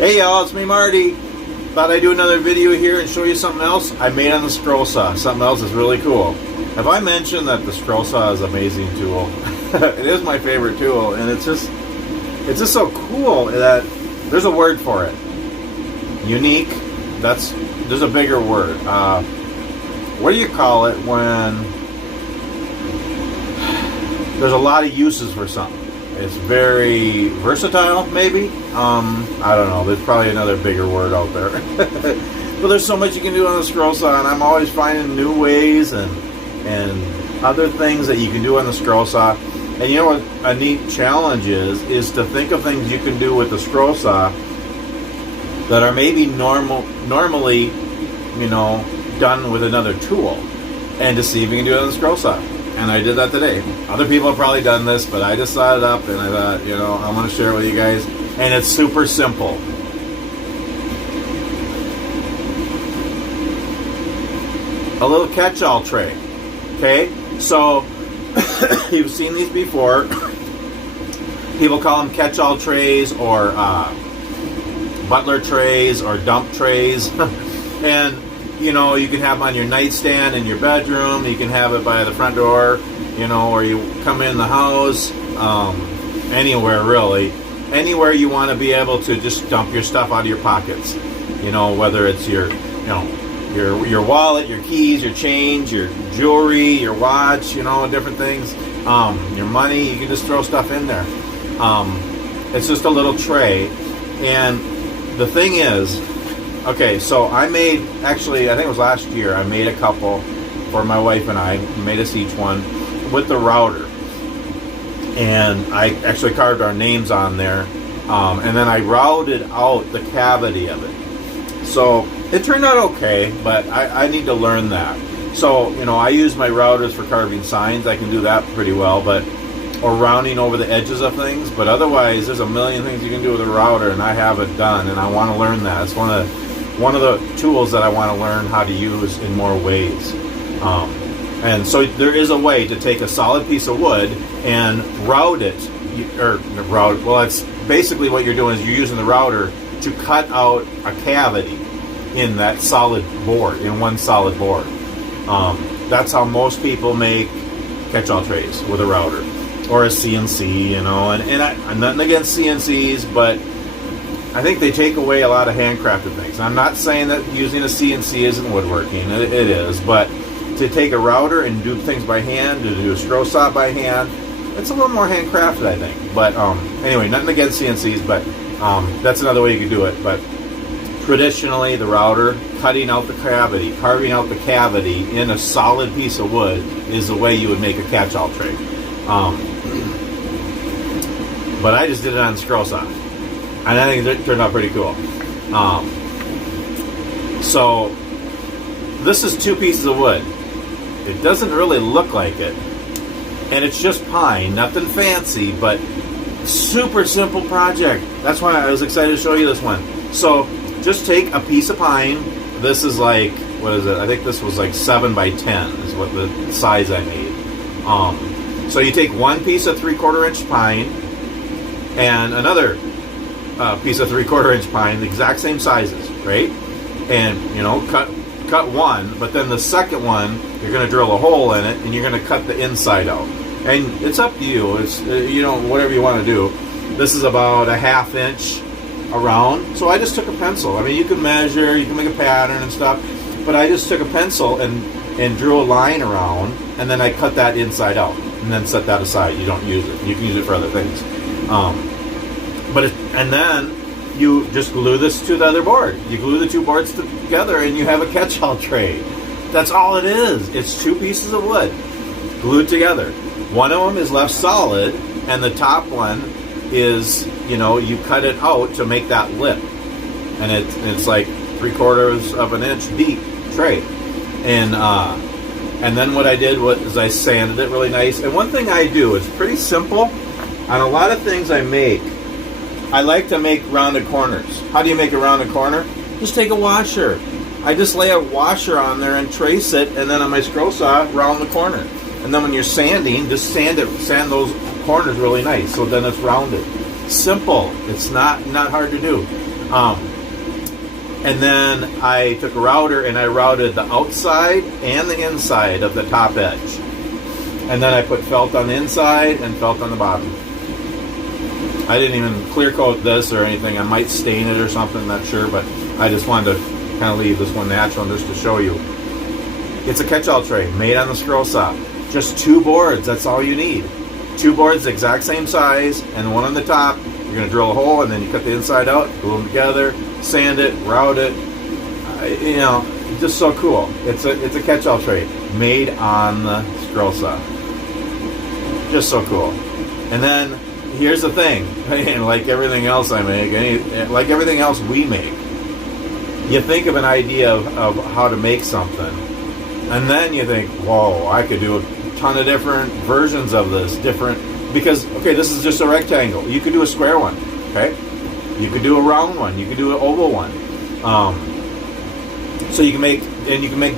Hey y'all, it's me Marty. Thought I'd do another video here and show you something else I made on the scroll saw. Something else is really cool. Have I mentioned that the scroll saw is an amazing tool? It is my favorite tool, and it's just so cool that there's a word for it. Unique. There's a bigger word. What do you call it when there's a lot of uses for something? It's very versatile, maybe? I don't know. There's probably another bigger word out there. But there's so much you can do on the scroll saw, and I'm always finding new ways and other things that you can do on the scroll saw. And you know what a neat challenge is to think of things you can do with the scroll saw that are maybe normally, done with another tool, and to see if you can do it on the scroll saw. And I did that today. Other people have probably done this, but I just thought it up, and I thought, I want to share it with you guys. And it's super simple. A little catch-all tray. Okay? So, you've seen these before. People call them catch-all trays, or butler trays, or dump trays. And you can have them on your nightstand in your bedroom. You can have it by the front door, or you come in the house, anywhere really. Anywhere you want to be able to just dump your stuff out of your pockets. Whether it's your wallet, your keys, your change, your jewelry, your watch, different things. Your money, you can just throw stuff in there. It's just a little tray. And the thing is, okay, so I made, actually, I think it was last year, I made a couple for my wife and I, made us each one with the router. And I actually carved our names on there. And then I routed out the cavity of it. So it turned out okay, but I need to learn that. So, I use my routers for carving signs. I can do that pretty well, or rounding over the edges of things. But otherwise, there's a million things you can do with a router, and I haven't done, and I want to learn that. It's one of the tools that I want to learn how to use in more ways. And so there is a way to take a solid piece of wood and route it, well, that's basically what you're doing is you're using the router to cut out a cavity in that solid board, in one solid board. That's how most people make catch-all trays, with a router or a CNC, and I'm nothing against CNCs, but I think they take away a lot of handcrafted things. I'm not saying that using a CNC isn't woodworking. It is, but to take a router and do things by hand, to do a scroll saw by hand, it's a little more handcrafted, I think. But anyway, nothing against CNCs, but that's another way you can do it. But traditionally, the router, cutting out the cavity, carving out the cavity in a solid piece of wood is the way you would make a catch-all tray. But I just did it on the scroll saw, and I think it turned out pretty cool. So this is 2 pieces of wood. It doesn't really look like it, and it's just pine, nothing fancy, but super simple project. That's why I was excited to show you this one. So just take a piece of pine. This is like, what is it? I think this was like 7 by 10 is what the size I made. So you take one piece of 3/4 inch pine and another piece of 3/4 inch pine, the exact same sizes, right? And cut one, but then the second one you're going to drill a hole in it and you're going to cut the inside out. And it's up to you. It's whatever you want to do. This is about a 1/2 inch around. So I just took a pencil. I mean, you can measure, you can make a pattern and stuff, but I just took a pencil and drew a line around, and then I cut that inside out, and then set that aside. You don't use it. You can use it for other things. And then you just glue this to the other board. You glue the 2 boards together, and you have a catch-all tray. That's all it is. It's 2 pieces of wood glued together. One of them is left solid, and the top one is, you cut it out to make that lip. And it's like 3/4 of an inch deep tray. And then what I did was I sanded it really nice. And one thing I do is pretty simple. On a lot of things I make, I like to make rounded corners. How do you make a rounded corner? Just take a washer. I just lay a washer on there and trace it, and then on my scroll saw, round the corner. And then when you're sanding, just sand those corners really nice, so then it's rounded. Simple. It's not hard to do. And then I took a router and I routed the outside and the inside of the top edge. And then I put felt on the inside and felt on the bottom. I didn't even clear coat this or anything. I might stain it or something, not sure, but I just wanted to kind of leave this one natural just to show you. It's a catch-all tray made on the Scrollsaw. Just 2 boards, that's all you need. 2 boards, the exact same size, and one on the top. You're going to drill a hole, and then you cut the inside out, glue them together, sand it, route it. You know, just so cool. It's a catch-all tray made on the Scrollsaw. Just so cool. And then here's the thing, like everything else I make, like everything else we make, you think of an idea of how to make something, and then you think, whoa, I could do a ton of different versions of this, because, okay, this is just a rectangle. You could do a square one, okay? You could do a round one. You could do an oval one. So you can make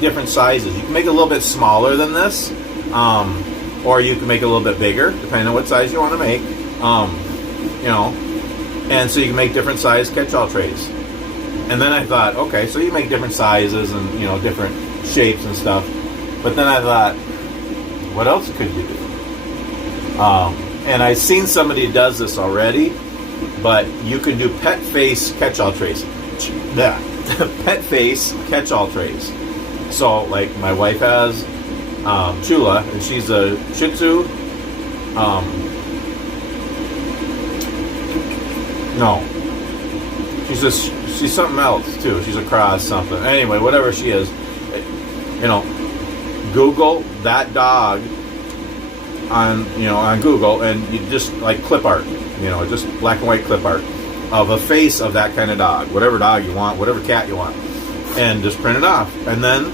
different sizes. You can make it a little bit smaller than this, or you can make it a little bit bigger, depending on what size you want to make. You know, and so you can make different size catch-all trays. And then I thought, okay, so you make different sizes and, you know, different shapes and stuff. But then I thought, what else could you do? And I've seen somebody who does this already, but you can do pet face catch-all trays. Yeah, pet face catch-all trays. So, like, my wife has Chula, and she's a Shih Tzu. No, she's something else too. She's a cross something. Anyway, whatever she is, you know, Google that dog on Google, and you just like clip art, you know, just black and white clip art of a face of that kind of dog, whatever dog you want, whatever cat you want, and just print it off, and then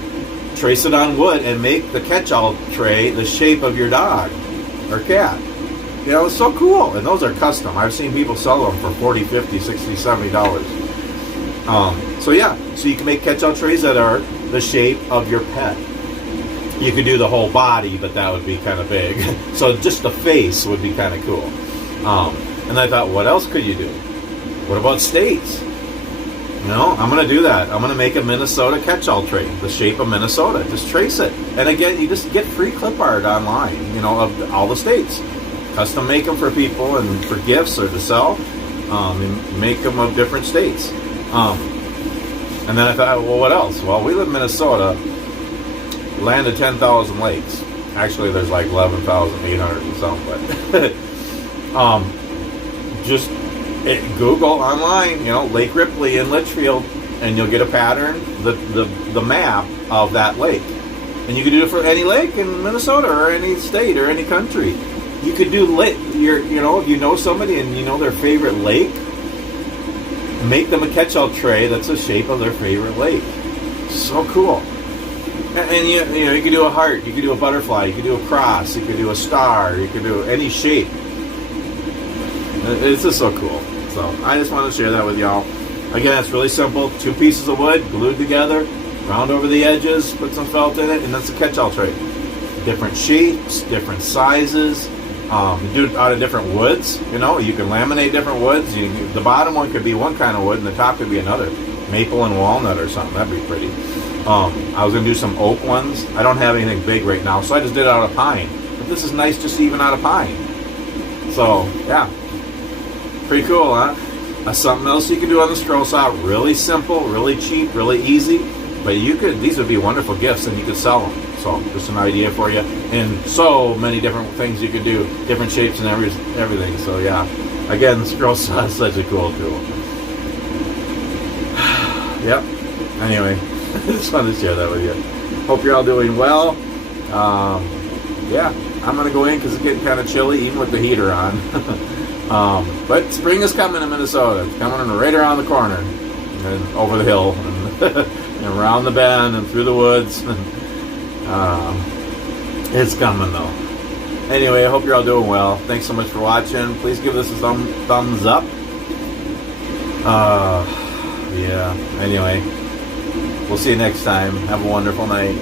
trace it on wood and make the catch-all tray the shape of your dog or cat. You know, it's so cool. And those are custom. I've seen people sell them for $40, $50, $60, $70. So yeah, so you can make catch-all trays that are the shape of your pet. You could do the whole body, but that would be kind of big. So just the face would be kind of cool. And I thought, what else could you do? What about states? You know, I'm going to do that. I'm going to make a Minnesota catch-all tray, the shape of Minnesota. Just trace it. And again, you just get free clip art online, you know, of all the states. Custom make them for people and for gifts or to sell. And make them of different states. And then I thought, well, what else? Well, we live in Minnesota, land of 10,000 lakes. Actually, there's like 11,800 and something. But just Google online, you know, Lake Ripley in Litchfield, and you'll get a pattern, the map of that lake. And you can do it for any lake in Minnesota or any state or any country. You could do you know, if you know somebody and you know their favorite lake, make them a catch-all tray that's the shape of their favorite lake. So cool. And you know, you could do a heart, you could do a butterfly, you could do a cross, you could do a star, you could do any shape. It's just so cool. So I just wanted to share that with y'all. Again, it's really simple. 2 pieces of wood glued together, round over the edges, put some felt in it, and that's a catch-all tray. Different shapes, different sizes. You do it out of different woods. You know, you can laminate different woods. The bottom one could be one kind of wood, and the top could be another. Maple and walnut or something. That'd be pretty. I was going to do some oak ones. I don't have anything big right now, so I just did it out of pine. But this is nice just even out of pine. So, yeah. Pretty cool, huh? Something else you can do on the Scrollsaw. Really simple, really cheap, really easy. But these would be wonderful gifts, and you could sell them. So, just an idea for you. And so many different things you could do. Different shapes and everything. So, yeah. Again, the Scrollsaw is such a cool tool. Yep. Anyway. Just wanted to share that with you. Hope you're all doing well. Yeah, I'm going to go in because it's getting kind of chilly, even with the heater on. But spring is coming in Minnesota. It's coming right around the corner and over the hill and, and around the bend and through the woods. It's coming, though. Anyway, I hope you're all doing well. Thanks so much for watching. Please give this a thumbs up. Yeah, anyway. We'll see you next time. Have a wonderful night.